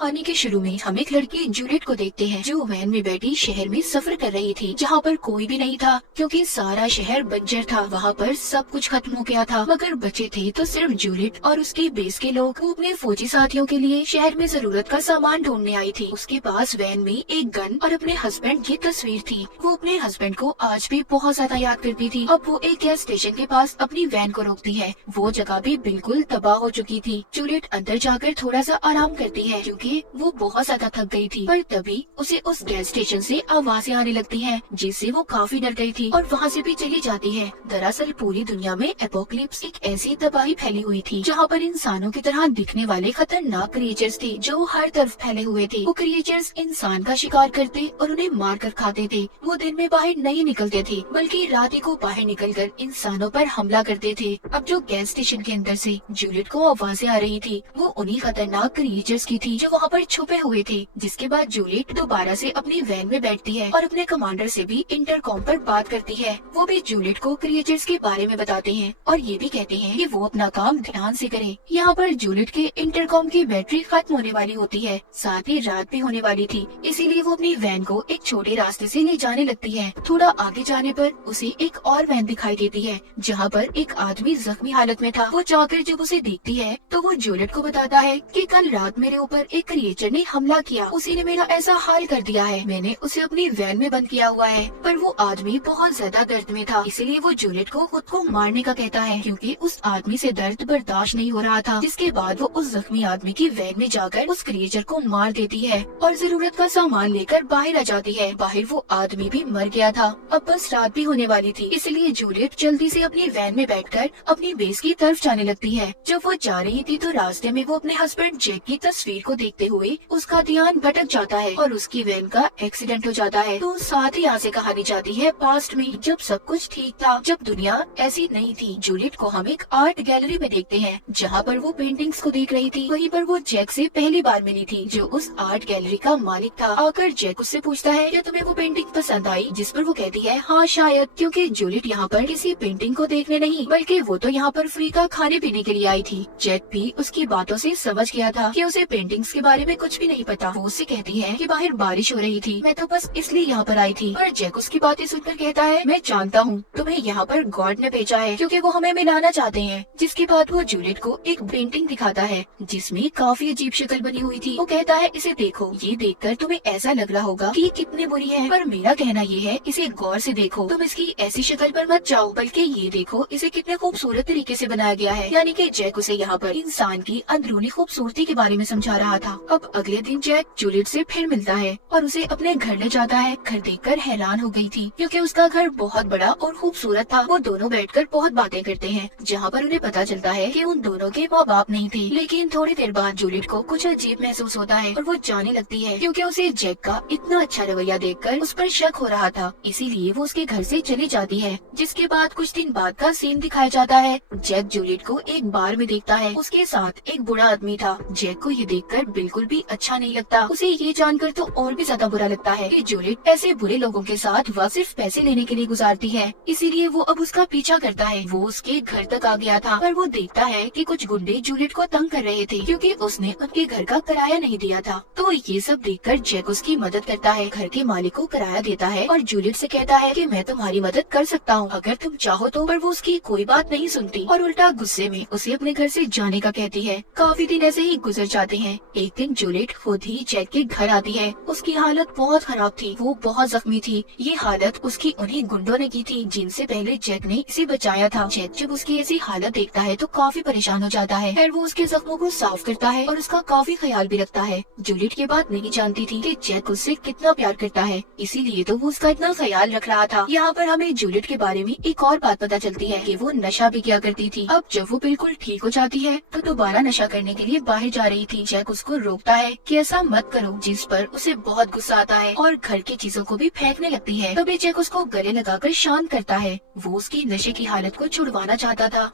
कहानी के शुरू में हम एक लड़की जूलियट को देखते हैं जो वैन में बैठी शहर में सफर कर रही थी, जहाँ पर कोई भी नहीं था क्योंकि सारा शहर बंजर था। वहाँ पर सब कुछ खत्म हो गया था, मगर बचे थे तो सिर्फ जूलियट और उसके बेस के लोग। वो अपने फौजी साथियों के लिए शहर में जरूरत का सामान ढूंढने आई थी। उसके पास वैन में एक गन और अपने हस्बैंड की तस्वीर थी। वो अपने हस्बैंड को आज भी बहुत ज्यादा याद करती थी। अब वो एक गैस स्टेशन के पास अपनी वैन को रोकती है। वो जगह भी बिल्कुल तबाह हो चुकी थी। जूलियट अंदर जाकर थोड़ा सा आराम करती है क्योंकि वो बहुत ज्यादा थक गई थी। पर तभी उसे उस गैस स्टेशन से आवाजें आने लगती हैं, जिससे वो काफी डर गई थी और वहाँ से भी चली जाती है। दरअसल पूरी दुनिया में एपोकलिप्स एक ऐसी तबाही फैली हुई थी जहाँ पर इंसानों की तरह दिखने वाले खतरनाक क्रिएचर्स थे जो हर तरफ फैले हुए थे। वो क्रिएचर्स इंसान का शिकार करते और उन्हें मार कर खाते थे। वो दिन में बाहर नहीं निकलते थे बल्कि रात को बाहर निकलकर इंसानों पर हमला करते थे। अब जो गैस स्टेशन के अंदर से जूलियट को आवाजें आ रही थी वो उन्हीं खतरनाक क्रिएचर्स की थी जो वहाँ पर छुपे हुए थे। जिसके बाद जूलियट दोबारा से अपनी वैन में बैठती है और अपने कमांडर से भी इंटरकॉम पर बात करती है। वो भी जूलियट को क्रिएचर्स के बारे में बताते हैं और ये भी कहते हैं कि वो अपना काम ध्यान से करे। यहाँ पर जूलियट के इंटरकॉम की बैटरी खत्म होने वाली होती है, साथ ही रात भी होने वाली थी, इसीलिए वो अपनी वैन को एक छोटे रास्ते से ले जाने लगती है। थोड़ा आगे जाने पर उसे एक और वैन दिखाई देती है जहाँ पर एक आदमी जख्मी हालत में था। वो जाकर जब उसे देखती है तो वो जूलियट को बताता है कि कल रात मेरे ऊपर एक क्रिएचर ने हमला किया, उसी ने मेरा ऐसा हाल कर दिया है। मैंने उसे अपनी वैन में बंद किया हुआ है, पर वो आदमी बहुत ज्यादा दर्द में था, इसीलिए वो जूलियट को खुद को मारने का कहता है क्योंकि उस आदमी से दर्द बर्दाश्त नहीं हो रहा था। जिसके बाद वो उस जख्मी आदमी की वैन में जाकर उस क्रिएचर को मार देती है और जरूरत का सामान लेकर बाहर आ जाती है। बाहर वो आदमी भी मर गया था। अब बस रात भी होने वाली थी, इसलिए जूलियट जल्दी से अपनी वैन में बैठकर अपनी बेस की तरफ जाने लगती है। जब वो जा रही थी तो रास्ते में वो अपने हस्बैंड जैक की तस्वीर को देखते हुए उसका ध्यान भटक जाता है और उसकी वैन का एक्सीडेंट हो जाता है। तो साथ ही यहाँ से कहानी जाती है पास्ट में, जब सब कुछ ठीक था, जब दुनिया ऐसी नहीं थी। जूलियट को हम एक आर्ट गैलरी में देखते हैं जहाँ पर वो पेंटिंग्स को देख रही थी। वहीं पर वो जैक से पहली बार मिली थी जो उस आर्ट गैलरी का मालिक था। आकर जैक उससे पूछता है क्या तुम्हें वो पेंटिंग पसंद आई, जिस पर वो कहती है हाँ शायद, क्योंकि जूलियट यहाँ पर किसी पेंटिंग को देखने नहीं बल्कि वो तो यहाँ पर फ्री का खाने पीने के लिए आई थी। जैक भी उसकी बातों से समझ गया था कि उसे पेंटिंग्स के बारे में कुछ भी नहीं पता। वो उससे कहती है कि बाहर बारिश हो रही थी, मैं तो बस इसलिए यहाँ पर आई थी। पर जैक उसकी बातें सुनकर कहता है मैं जानता हूँ तुम्हें यहाँ पर गॉड ने भेजा है क्योंकि वो हमें मिलाना चाहते हैं। जिसके बाद वो जूलियट को एक पेंटिंग दिखाता है जिसमें काफी अजीब शक्ल बनी हुई थी। वो कहता है इसे देखो, ये देखकर तुम्हें ऐसा लग रहा होगा कि ये कितनी बुरी है, पर मेरा कहना ये है इसे गौर से देखो। तुम इसकी ऐसी शक्ल पर मत जाओ बल्कि ये देखो इसे कितने खूबसूरत तरीके से बनाया गया है। यानी कि जैक उसे यहाँ पर इंसान की अंदरूनी खूबसूरती के बारे में समझा रहा था। अब अगले दिन जैक जूलियट से फिर मिलता है और उसे अपने घर ले जाता है। घर देखकर हैरान हो गई थी क्योंकि उसका घर बहुत बड़ा और खूबसूरत था। वो दोनों बैठकर बहुत बातें करते हैं जहाँ पर उन्हें पता चलता है कि उन दोनों के माँ बाप नहीं थे। लेकिन थोड़ी देर बाद जूलियट को कुछ अजीब महसूस होता है और वो जाने लगती है क्योंकि उसे जैक का इतना अच्छा रवैया देखकर उस पर शक हो रहा था, इसीलिए वो उसके घर से चली जाती है। जिसके बाद कुछ दिन बाद का सीन दिखाया जाता है। जैक जूलियट को एक बार में देखता है, उसके साथ एक बूढ़ा आदमी था। जैक को ये देखकर बिल्कुल भी अच्छा नहीं लगता। उसे ये जानकर तो और भी ज्यादा बुरा लगता है कि जूलियट ऐसे बुरे लोगों के साथ वह सिर्फ पैसे लेने के लिए गुजारती है, इसीलिए वो अब उसका पीछा करता है। वो उसके घर तक आ गया था पर वो देखता है कि कुछ गुंडे जूलियट को तंग कर रहे थे क्योंकि उसने उनके घर का किराया नहीं दिया था। तो ये सब देखकर जैक उसकी मदद करता है, घर के मालिक को किराया देता है और जूलियट से कहता है कि मैं तुम्हारी मदद कर सकता हूँ अगर तुम चाहो तो। पर वो उसकी कोई बात नहीं सुनती और उल्टा गुस्से में उसे अपने घर से जाने का कहती है। काफी दिन ऐसे ही गुजर जाते हैं। एक दिन जूलियट खुद ही जैक के घर आती है। उसकी हालत बहुत खराब थी, वो बहुत जख्मी थी। ये हालत उसकी उन्हीं गुंडों ने की थी जिनसे पहले जैक ने इसे बचाया था। जैक जब उसकी ऐसी हालत देखता है तो काफी परेशान हो जाता है। फिर वो उसके जख्मों को साफ करता है और उसका काफी ख्याल भी रखता है। जूलियट ये बात नहीं जानती थी कि जैक उससे कितना प्यार करता है, इसीलिए तो वो उसका इतना ख्याल रख रहा था। यहाँ पर हमें जूलियट के बारे में एक और बात पता चलती है कि वो नशा भी किया करती थी। अब जब वो बिल्कुल ठीक हो जाती है तो दोबारा नशा करने के लिए बाहर जा रही थी। जैक उसको रोकता है कि ऐसा मत करो, जिस पर उसे बहुत गुस्सा आता है और घर की चीजों को भी फेंकने लगती है। तभी जैक उसको गले लगाकर शांत करता है। वो उसकी नशे की हालत को छुड़वाना चाहता था,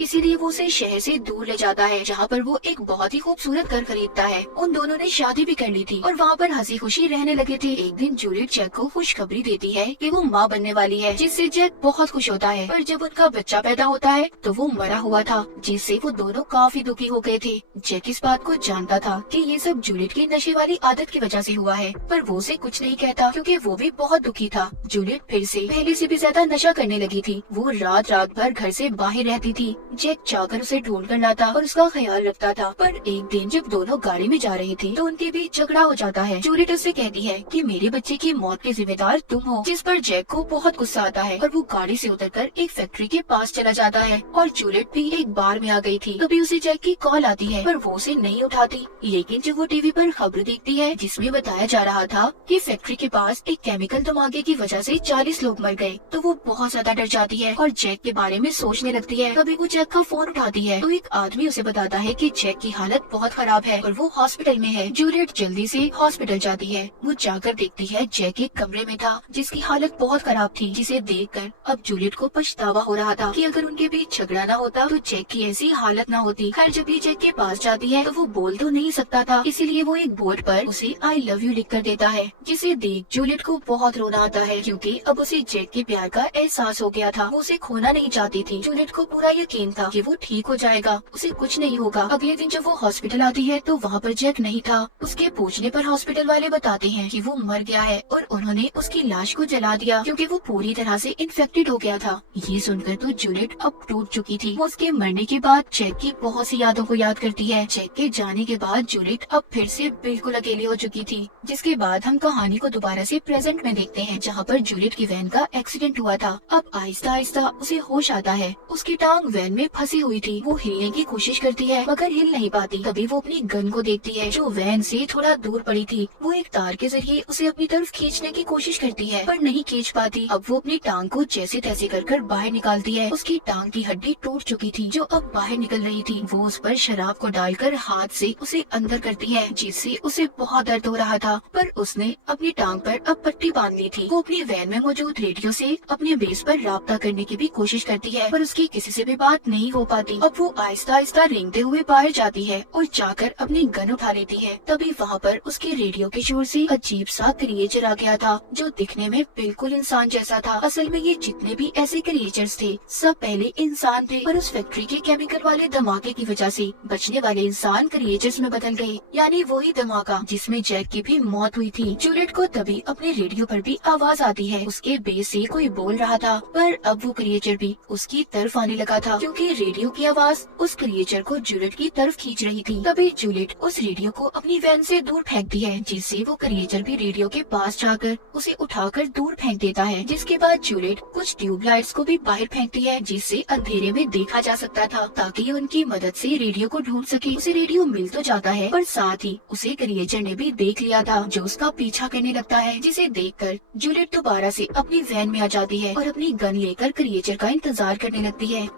इसीलिए वो उसे शहर से दूर ले जाता है, जहाँ पर वो एक बहुत ही खूबसूरत घर खरीदता है। उन दोनों ने शादी भी कर ली थी और वहाँ पर हंसी खुशी रहने लगे थे। एक दिन जूलियट जैक को खुशखबरी देती है कि वो माँ बनने वाली है, जिससे जैक बहुत खुश होता है। पर जब उनका बच्चा पैदा होता है तो वो मरा हुआ था, जिससे वो दोनों काफी दुखी हो गए थे। जैक इस बात को जानता था कि ये सब जूलियट की नशे वाली आदत की वजह से हुआ है, पर वो उसे कुछ नहीं कहता क्योंकि वो भी बहुत दुखी था। जूलियट फिर से पहले से भी ज्यादा नशा करने लगी थी। वो रात रात भर घर से बाहर रहती थी। जैक जाकर उसे ढूंढ कर लाता और उसका ख्याल रखता था। पर एक दिन जब दोनों गाड़ी में जा रहे थे तो उनके बीच झगड़ा हो जाता है। जूलियट उससे कहती है कि मेरे बच्चे की मौत के जिम्मेदार तुम हो, जिस पर जैक को बहुत गुस्सा आता है और वो गाड़ी से उतरकर एक फैक्ट्री के पास चला जाता है। और जूलियट भी एक बार में आ गई थी। तभी उसे जैक की कॉल आती है, पर वो उसे नहीं उठाती। लेकिन जब वो टीवी पर खबर देखती है जिसमें बताया जा रहा था कि फैक्ट्री के पास एक केमिकल धमाके की वजह से 40 लोग मर गए, तो वो बहुत ज्यादा डर जाती है और जैक के बारे में सोचने लगती है। तभी वो जैक का फोन उठाती है तो एक आदमी उसे बताता है कि जैक की हालत बहुत खराब है और वो हॉस्पिटल में है। जूलियट जल्दी से हॉस्पिटल जाती है। वो जाकर देखती है जैक एक कमरे में था जिसकी हालत बहुत खराब थी, जिसे देखकर अब जूलियट को पछतावा हो रहा था कि अगर उनके बीच झगड़ा न होता तो जैक की ऐसी हालत न होती। खैर जब ये जैक के पास जाती है तो वो बोल तो नहीं सकता था, इसीलिए वो एक बोर्ड पर उसे आई लव यू लिख कर देता है, जिसे देख जूलियट को बहुत रोना आता है क्योंकि अब उसे जैक के प्यार का एहसास हो गया था। वो उसे खोना नहीं चाहती थी। जूलियट को पूरा यकीन था कि वो ठीक हो जाएगा, उसे कुछ नहीं होगा। अगले दिन जब वो हॉस्पिटल आती है तो वहाँ पर जैक नहीं था। उसके पूछने पर हॉस्पिटल वाले बताते हैं कि वो मर गया है और उन्होंने उसकी लाश को जला दिया क्योंकि वो पूरी तरह से इन्फेक्टेड हो गया था। ये सुनकर तो जूलियट अब टूट चुकी थी। वो उसके मरने के बाद जैक की बहुत सी यादों को याद करती है। जैक के जाने के बाद जूलियट अब फिर से बिल्कुल अकेली हो चुकी थी। जिसके बाद हम कहानी को दोबारा से प्रेजेंट में देखते हैं, जहाँ पर जूलियट की वैन का एक्सीडेंट हुआ था। अब आहिस्ता आहिस्ता उसे होश आता है। उसकी टांग वैन में फंसी हुई थी। वो हिलने की कोशिश करती है मगर हिल नहीं पाती। तभी वो अपनी गन को देखती है जो वैन से थोड़ा दूर पड़ी थी। वो एक तार के जरिए उसे अपनी तरफ खींचने की कोशिश करती है पर नहीं खींच पाती। अब वो अपनी टांग को जैसे तैसे कर बाहर निकालती है। उसकी टांग की हड्डी टूट चुकी थी जो अब बाहर निकल रही थी। वो उस पर शराब को डालकर हाथ से उसे अंदर करती है, जिससे उसे बहुत दर्द हो रहा था। पर उसने अपनी टांग पर अब पट्टी बांध ली थी। वो अपनी वैन में मौजूद रेडियो से अपने बेस पर राब्ता करने की भी कोशिश करती है, पर उसकी किसी से भी बात नहीं हो पाती। अब वो आहिस्ता आहिस्ता रेंगते हुए बाहर जाती है और जाकर अपनी गन उठा लेती है। तभी वहाँ पर उसके रेडियो के शोर से अजीब सा क्रिएचर आ गया था जो दिखने में बिल्कुल इंसान जैसा था। असल में ये जितने भी ऐसे क्रिएचर्स थे सब पहले इंसान थे, पर उस फैक्ट्री के केमिकल वाले धमाके की वजह से बचने वाले इंसान क्रिएचर्स में बदल गए, यानी वही धमाका जिसमें जैक की भी मौत हुई थी। जूलियट को तभी अपने रेडियो पर भी आवाज आती है। उसके बेस से कोई बोल रहा था, पर अब वो क्रिएचर भी उसकी तरफ आने लगा था क्योंकि रेडियो की आवाज उस क्रिएचर को जूलियट की तरफ खींच रही थी। तभी जूलियट उस रेडियो को अपनी वैन से दूर फेंकती है, जिससे वो क्रिएचर भी रेडियो के पास जाकर उसे उठाकर दूर फेंक देता है। जिसके बाद जूलियट कुछ ट्यूबलाइट्स को भी बाहर फेंकती है जिससे अंधेरे में देखा जा सकता था, ताकि उनकी मदद से रेडियो को ढूंढ सके। उसे रेडियो मिल तो जाता है पर साथ ही उसे क्रिएचर ने भी देख लिया था जो उसका पीछा करने लगता है, जिसे देखकर जूलियट दोबारा से अपनी वैन में आ जाती है और अपनी गन लेकर क्रिएचर का इंतजार करने लगती है।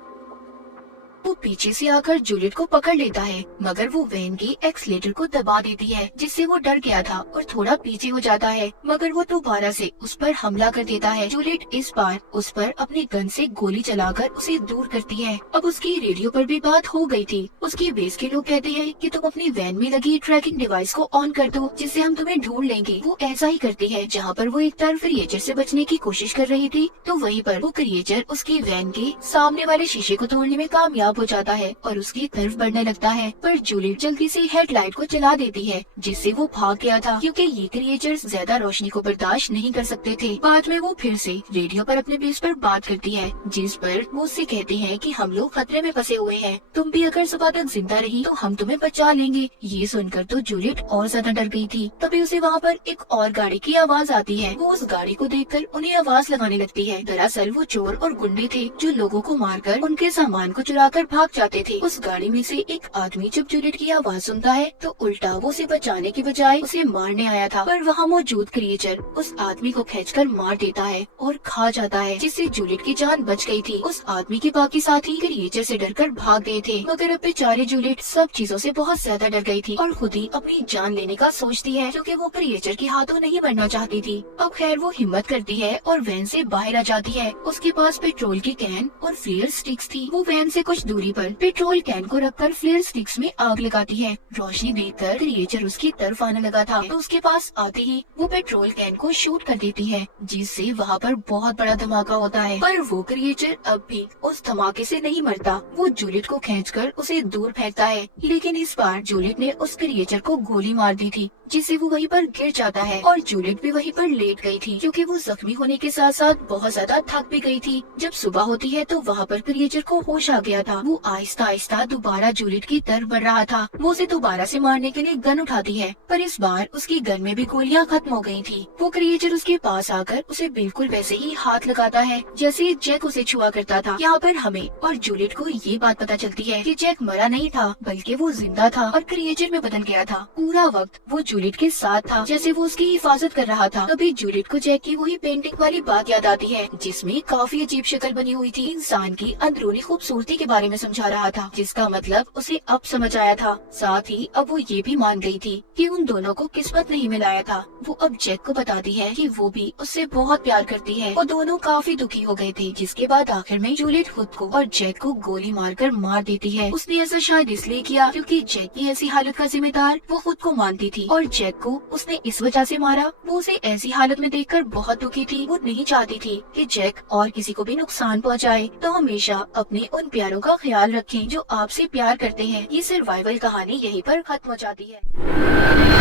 वो पीछे से आकर जूलियट को पकड़ लेता है मगर वो वैन के एक्सीलेटर को दबा देती है, जिससे वो डर गया था और थोड़ा पीछे हो जाता है, मगर वो दोबारा से उस पर हमला कर देता है। जूलियट इस बार उस पर अपनी गन से गोली चलाकर उसे दूर करती है। अब उसकी रेडियो पर भी बात हो गई थी। उसके बेस के लोग कहते हैं कि तुम अपनी वैन में लगी ट्रैकिंग डिवाइस को ऑन कर दो जिससे हम तुम्हें ढूंढ लेंगे। वो ऐसा ही करती है। जहाँ पर वो एक तरफ क्रिएचर से बचने की कोशिश कर रही थी तो वहीं पर वो क्रिएचर उसकी वैन के सामने वाले शीशे को तोड़ने में कामयाब हो जाता है और उसकी तरफ बढ़ने लगता है। पर जूलियट जल्दी से हेडलाइट को चला देती है जिससे वो भाग गया था क्योंकि ये क्रिएचर्स ज्यादा रोशनी को बर्दाश्त नहीं कर सकते थे। बाद में वो फिर से रेडियो पर अपने बेस पर बात करती है, जिस पर वो उससे कहते हैं कि हम लोग खतरे में फंसे हुए हैं, तुम भी अगर सुबह तक जिंदा रही तो हम तुम्हें बचा लेंगे। ये सुनकर तो जूलियट और ज्यादा डर गई थी। तभी उसे वहाँ पर एक और गाड़ी की आवाज आती है। वो उस गाड़ी को देखकर उन्हें आवाज लगाने लगती है। दरअसल वो चोर और गुंडे थे जो लोगों को मारकर उनके सामान को चुराकर भाग जाते थे। उस गाड़ी में से एक आदमी जब जूलियट की आवाज सुनता है तो उल्टा वो उसे बचाने की बजाय उसे मारने आया था, पर वहाँ मौजूद क्रिएचर उस आदमी को खींचकर मार देता है और खा जाता है, जिससे जूलियट की जान बच गई थी। उस आदमी के बाकी साथी क्रिएचर से डरकर भाग गए थे, मगर अब बेचारी जूलियट सब चीजों से बहुत ज्यादा डर गई थी और खुद ही अपनी जान लेने का सोचती है क्योंकि वो क्रिएचर के हाथों नहीं मरना चाहती थी। अब खैर वो हिम्मत करती है और वैन से बाहर आ जाती है। उसके पास पेट्रोल की कैन और फ्लेयर स्टिक्स थी। वो वैन से कुछ दूरी पर पेट्रोल कैन को रखकर फ्लेयर स्टिक्स में आग लगाती है। रोशनी देखकर क्रिएचर उसकी तरफ आने लगा था, तो उसके पास आते ही वो पेट्रोल कैन को शूट कर देती है, जिससे वहाँ पर बहुत बड़ा धमाका होता है। पर वो क्रिएचर अब भी उस धमाके से नहीं मरता। वो जूलियट को खींचकर उसे दूर फेंकता है, लेकिन इस बार जूलियट ने उस क्रिएचर को गोली मार दी थी, जिससे वो वहीं पर गिर जाता है और जूलियट भी वहीं पर लेट गई थी, क्योंकि वो जख्मी होने के साथ साथ बहुत ज्यादा थक भी गई थी। जब सुबह होती है तो वहाँ पर क्रिएचर को होश आ गया था। वो आहिस्ता आहिस्ता दोबारा जूलियट की तरफ बढ़ रहा था। वो उसे दोबारा से मारने के लिए गन उठाती है, पर इस बार उसकी गन में भी गोलियां खत्म हो गई थी। वो क्रिएचर उसके पास आकर उसे बिल्कुल वैसे ही हाथ लगाता है जैसे जैक उसे छुआ करता था। यहाँ पर हमें और जूलियट को ये बात पता चलती है कि जैक मरा नहीं था, बल्कि वो जिंदा था और क्रिएचर में बदल गया था। पूरा वक्त वो जूलियट के साथ था, जैसे वो उसकी हिफाजत कर रहा था। तभी जूलियट को जैक की वही पेंटिंग वाली बात याद आती है, जिसमें काफी अजीब शक्ल बनी हुई थी। इंसान की अंदरूनी खूबसूरती के बारे में समझा रहा था, जिसका मतलब उसे अब समझ आया था। साथ ही अब वो ये भी मान गई थी कि उन दोनों को किस्मत नहीं मिलाया था। वो अब जैक को बताती है कि वो भी उससे बहुत प्यार करती है। वो दोनों काफी दुखी हो गए थे, जिसके बाद आखिर में जूलियट खुद को और जैक को गोली मारकर मार देती है। उसने ऐसा शायद इसलिए किया क्योंकि जैक की ऐसी हालत का जिम्मेदार वो खुद को मानती थी, और जैक को उसने इस वजह से मारा। वो उसे ऐसी हालत में देखकर बहुत दुखी थी। वो नहीं चाहती थी कि जैक और किसी को भी नुकसान पहुंचाए। तो हमेशा अपने उन प्यारों का ख्याल रखें जो आपसे प्यार करते हैं। ये सर्वाइवल कहानी यहीं पर खत्म हो जाती है।